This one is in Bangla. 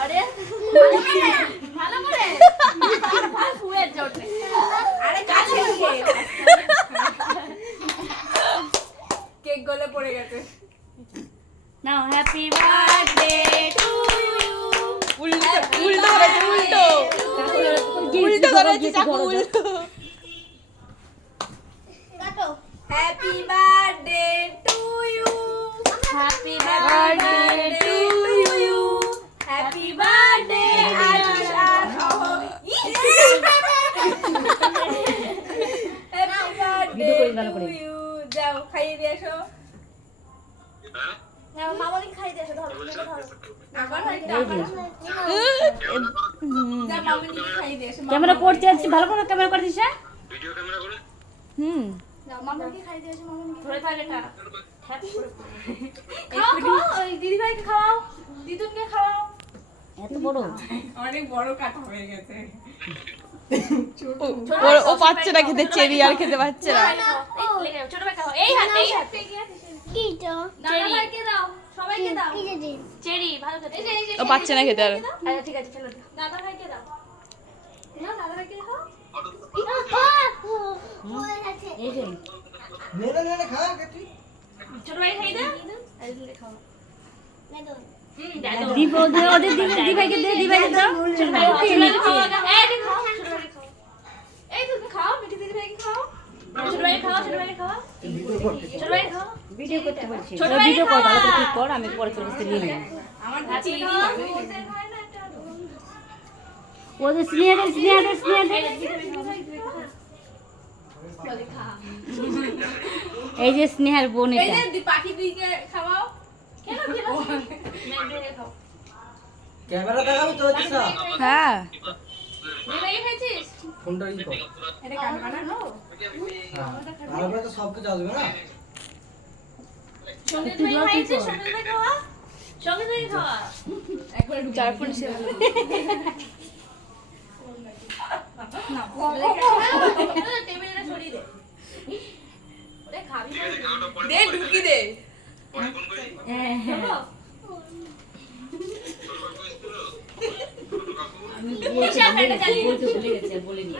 আরে ভালো করে ফুয়ের জোটে আরে কাছে কেক গলে পড়ে গেছে নাও হ্যাপি বার্থডে টু ইউ উল্টো করেছে উল্টো করেছে চাকু উল্টো কাটো happy birthday to you happy birthday to you happy birthday Ayusha happy birthday to you যাও খাইয়ে দিয়ে আসো নাও মামনি খাইয়ে দিয়ে আসো ধরো আবার যা মামনি খাইয়ে দিয়ে আসো ক্যামেরা করতে আছি ভালো করে ক্যামেরা করছিস হ্যাঁ ভিডিও ক্যামেরা করে যাও মামনি খাইয়ে দিয়ে আসো মামনি ধরে থাক এটা খাও ওই দিদি ভাইকে খাওয়াও দিদুনকে খাওয়াও এত বড় অনেক বড় কাটা হয়ে গেছে ও পাচ্ছে না খেতে চেরি আর খেতে পাচ্ছে না ছোট ভাই খাও এই হাতে কি তো দাদা ভাইকে দাও সবাইকে দাও চেরি ভালো করে ও পাচ্ছে না খেতে আর আচ্ছা ঠিক আছে চলো দাদা ভাইকে দাও না দাদা ভাইকে খাও এই যে নে খা কেটি ছোট ভাই খাই দাও এই দিলে খাও দিব দে ওদের দি ভাইকে দে দি ভাইকে দাও ছোট ভাই খাও এই খাও ছোট ভাই খাও এই তুমি খাও মিঠি দিদি ভাইকে খাও ছোট ভাই খাও ছোট ভাই খাও ছোট ভাই খাও ভিডিও করতে বলছি ভিডিও কর ভালো করে ঠিক কর আমি পরে তোর কাছে নিয়ে নেব আমার চিনি হয় না একটা ওদের স্নেহাদের এই যে স্নেহার বোন এই এটা যে পাখি দুইকে খাওয়াও কেন খেলো মেয়ে খাও ক্যামেরা দেখাবি তো দিশা হ্যাঁ দিদি খাইছিস ফোনটা ই কর এটা কান বানানো হ্যাঁ তারপরে তো সব কিছু আসবে না সঙ্গীত ভাই খাইছিস সঙ্গীত ভাই খাওয়া সঙ্গীত ভাই খাওয়া একবার চার ফোন সে টেবিলে ছড়িয়ে দে ওরে খাবি দে ঢুকি দে পরে ফোন করি আমি বলতে ভুলে গেছি বলিনি